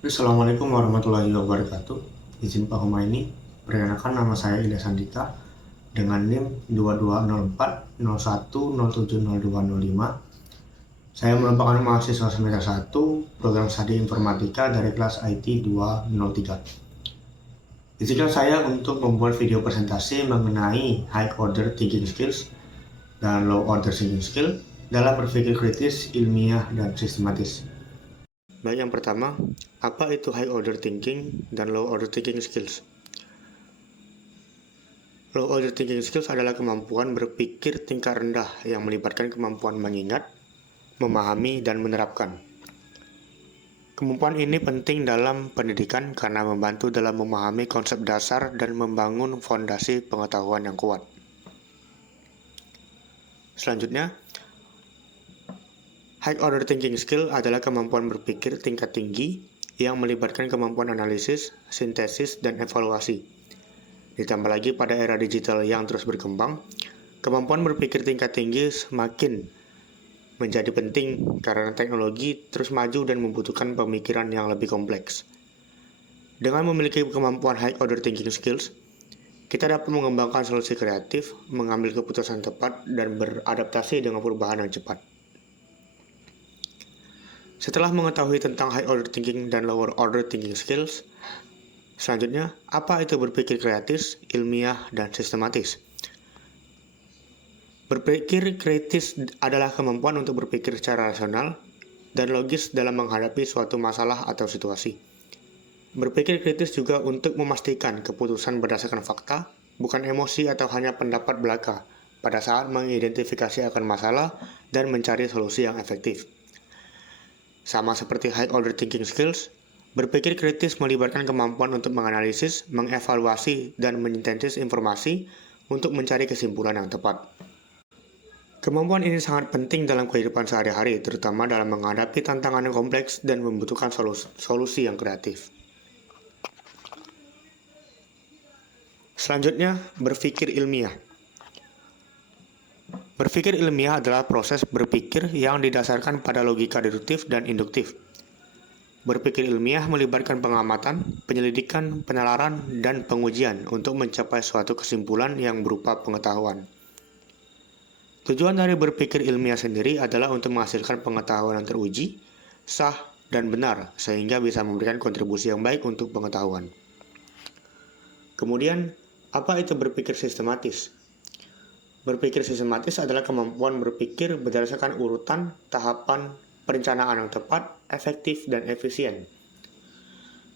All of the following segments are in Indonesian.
Assalamualaikum warahmatullahi wabarakatuh. Izin Pak Humayni, perkenalkan nama saya Ilya Sandika dengan NIM 220401070205. Saya merupakan mahasiswa semester 1 program studi informatika dari kelas IT 203. Izinkan saya untuk membuat video presentasi mengenai high order thinking skills dan low order thinking skill dalam berpikir kritis, ilmiah, dan sistematis. Baik, yang pertama, apa itu high order thinking dan low order thinking skills? Low order thinking skills adalah kemampuan berpikir tingkat rendah yang melibatkan kemampuan mengingat, memahami, dan menerapkan. Kemampuan ini penting dalam pendidikan karena membantu dalam memahami konsep dasar dan membangun fondasi pengetahuan yang kuat. Selanjutnya, high order thinking skill adalah kemampuan berpikir tingkat tinggi yang melibatkan kemampuan analisis, sintesis, dan evaluasi. Ditambah lagi pada era digital yang terus berkembang, kemampuan berpikir tingkat tinggi semakin menjadi penting karena teknologi terus maju dan membutuhkan pemikiran yang lebih kompleks. Dengan memiliki kemampuan high order thinking skills, kita dapat mengembangkan solusi kreatif, mengambil keputusan tepat, dan beradaptasi dengan perubahan yang cepat. Setelah mengetahui tentang high order thinking dan lower order thinking skills, selanjutnya, apa itu berpikir kritis, ilmiah, dan sistematis? Berpikir kritis adalah kemampuan untuk berpikir secara rasional dan logis dalam menghadapi suatu masalah atau situasi. Berpikir kritis juga untuk memastikan keputusan berdasarkan fakta, bukan emosi atau hanya pendapat belaka, pada saat mengidentifikasi akan masalah dan mencari solusi yang efektif. Sama seperti high order thinking skills, berpikir kritis melibatkan kemampuan untuk menganalisis, mengevaluasi, dan menyintesis informasi untuk mencari kesimpulan yang tepat. Kemampuan ini sangat penting dalam kehidupan sehari-hari, terutama dalam menghadapi tantangan yang kompleks dan membutuhkan solusi yang kreatif. Selanjutnya, berpikir ilmiah. Berpikir ilmiah adalah proses berpikir yang didasarkan pada logika deduktif dan induktif. Berpikir ilmiah melibatkan pengamatan, penyelidikan, penalaran, dan pengujian untuk mencapai suatu kesimpulan yang berupa pengetahuan. Tujuan dari berpikir ilmiah sendiri adalah untuk menghasilkan pengetahuan yang teruji, sah, dan benar, sehingga bisa memberikan kontribusi yang baik untuk pengetahuan. Kemudian, apa itu berpikir sistematis? Berpikir sistematis adalah kemampuan berpikir berdasarkan urutan, tahapan, perencanaan yang tepat, efektif, dan efisien.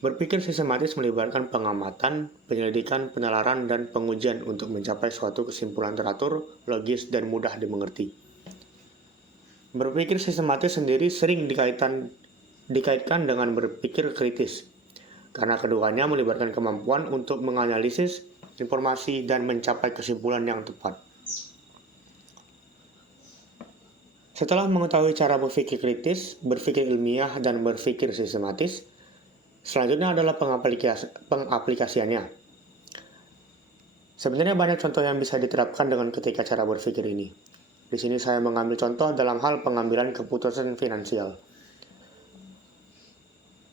Berpikir sistematis melibatkan pengamatan, penyelidikan, penalaran, dan pengujian untuk mencapai suatu kesimpulan teratur, logis, dan mudah dimengerti. Berpikir sistematis sendiri sering dikaitkan dengan berpikir kritis, karena keduanya melibatkan kemampuan untuk menganalisis informasi dan mencapai kesimpulan yang tepat. Setelah mengetahui cara berpikir kritis, berpikir ilmiah, dan berpikir sistematis, selanjutnya adalah pengaplikasiannya. Sebenarnya banyak contoh yang bisa diterapkan dengan ketika cara berpikir ini. Di sini saya mengambil contoh dalam hal pengambilan keputusan finansial.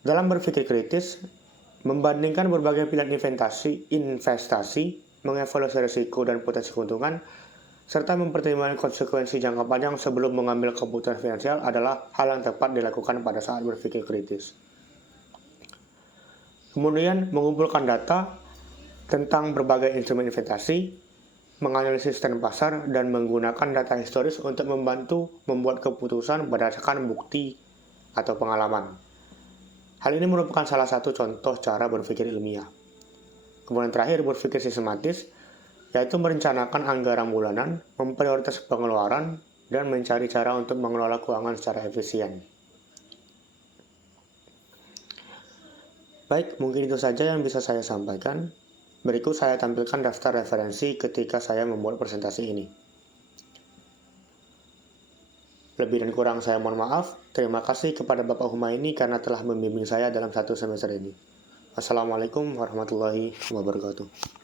Dalam berpikir kritis, membandingkan berbagai pilihan investasi, mengevaluasi risiko dan potensi keuntungan, serta mempertimbangkan konsekuensi jangka panjang sebelum mengambil keputusan finansial adalah hal yang tepat dilakukan pada saat berpikir kritis. Kemudian, mengumpulkan data tentang berbagai instrumen investasi, menganalisis tren pasar, dan menggunakan data historis untuk membantu membuat keputusan berdasarkan bukti atau pengalaman. Hal ini merupakan salah satu contoh cara berpikir ilmiah. Kemudian terakhir, berpikir sistematis, yaitu merencanakan anggaran bulanan, memprioritaskan pengeluaran, dan mencari cara untuk mengelola keuangan secara efisien. Baik, mungkin itu saja yang bisa saya sampaikan. Berikut saya tampilkan daftar referensi ketika saya membuat presentasi ini. Lebih dan kurang saya mohon maaf. Terima kasih kepada Bapak Humayni karena telah membimbing saya dalam 1 semester ini. Wassalamualaikum warahmatullahi wabarakatuh.